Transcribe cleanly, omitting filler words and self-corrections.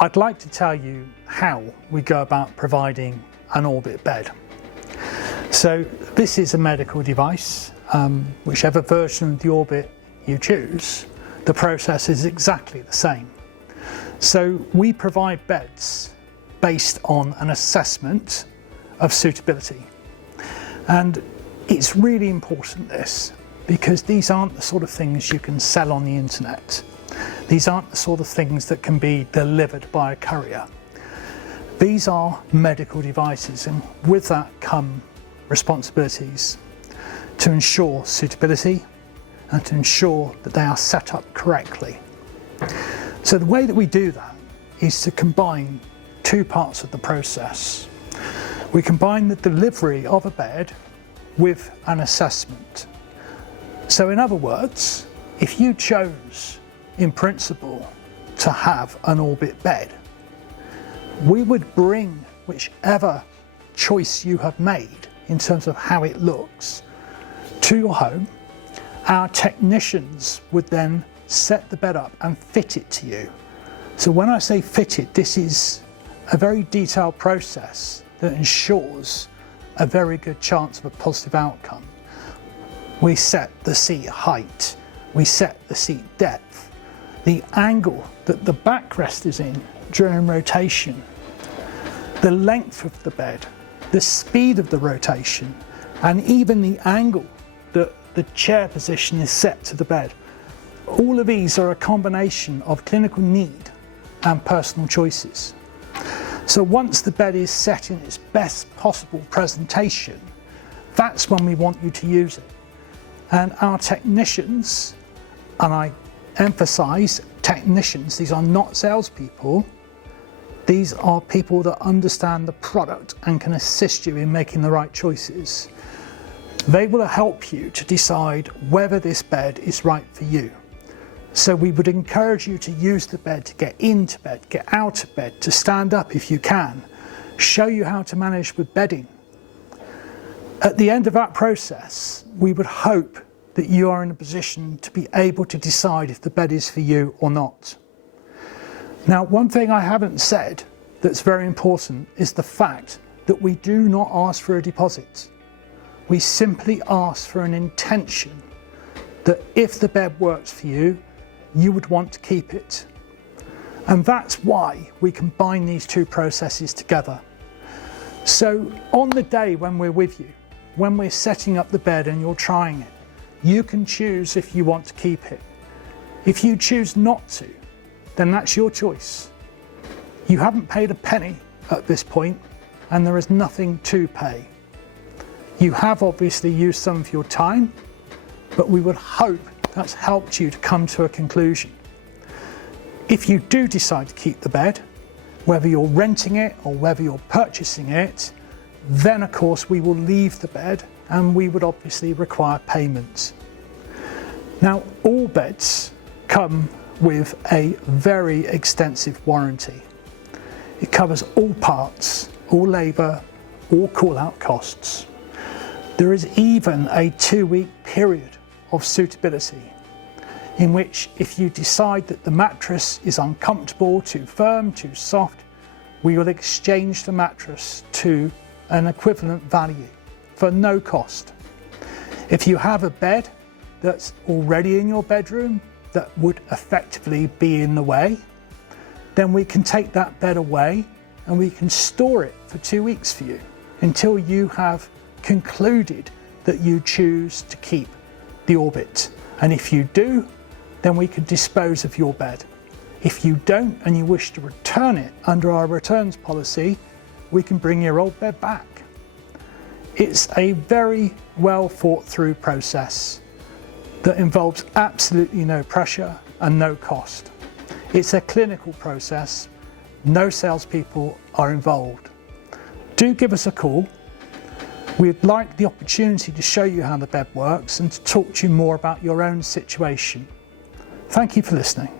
I'd like to tell you how we go about providing an Orbit bed. So this is a medical device. Whichever version of the Orbit you choose, the process is exactly the same. So we provide beds based on an assessment of suitability. And it's really important, this, because these aren't the sort of things you can sell on the internet. These aren't the sort of things that can be delivered by a courier. These are medical devices, and with that come responsibilities to ensure suitability and to ensure that they are set up correctly. So the way that we do that is to combine two parts of the process. We combine the delivery of a bed with an assessment. So in other words, if you chose in principle to have an Orbit bed, we would bring whichever choice you have made in terms of how it looks to your home. Our technicians would then set the bed up and fit it to you. So when I say fit it, this is a very detailed process that ensures a very good chance of a positive outcome. We set the seat height, we set the seat depth, the angle that the backrest is in during rotation, the length of the bed, the speed of the rotation, and even the angle that the chair position is set to the bed. All of these are a combination of clinical need and personal choices. So once the bed is set in its best possible presentation, that's when we want you to use it. And our technicians, and I emphasize technicians, these are not salespeople, these are people that understand the product and can assist you in making the right choices. They will help you to decide whether this bed is right for you. So we would encourage you to use the bed to get into bed, get out of bed, to stand up if you can, show you how to manage with bedding. At the end of that process, we would hope that you are in a position to be able to decide if the bed is for you or not. Now, one thing I haven't said that's very important is the fact that we do not ask for a deposit. We simply ask for an intention that if the bed works for you, you would want to keep it. And that's why we combine these two processes together. So on the day when we're with you, when we're setting up the bed and you're trying it, you can choose if you want to keep it. If you choose not to, then that's your choice. You haven't paid a penny at this point, and there is nothing to pay. You have obviously used some of your time, but we would hope that's helped you to come to a conclusion. If you do decide to keep the bed, whether you're renting it or whether you're purchasing it, then of course we will leave the bed and we would obviously require payment. Now, all beds come with a very extensive warranty. It covers all parts, all labour, all call-out costs. There is even a 2-week period of suitability in which if you decide that the mattress is uncomfortable, too firm, too soft, we will exchange the mattress to an equivalent value for no cost. If you have a bed that's already in your bedroom that would effectively be in the way, then we can take that bed away and we can store it for 2 weeks for you until you have concluded that you choose to keep the Orbit. And if you do, then we can dispose of your bed. If you don't and you wish to return it under our returns policy, we can bring your old bed back. It's a very well thought through process that involves absolutely no pressure and no cost. It's a clinical process. No salespeople are involved. Do give us a call. We'd like the opportunity to show you how the bed works and to talk to you more about your own situation. Thank you for listening.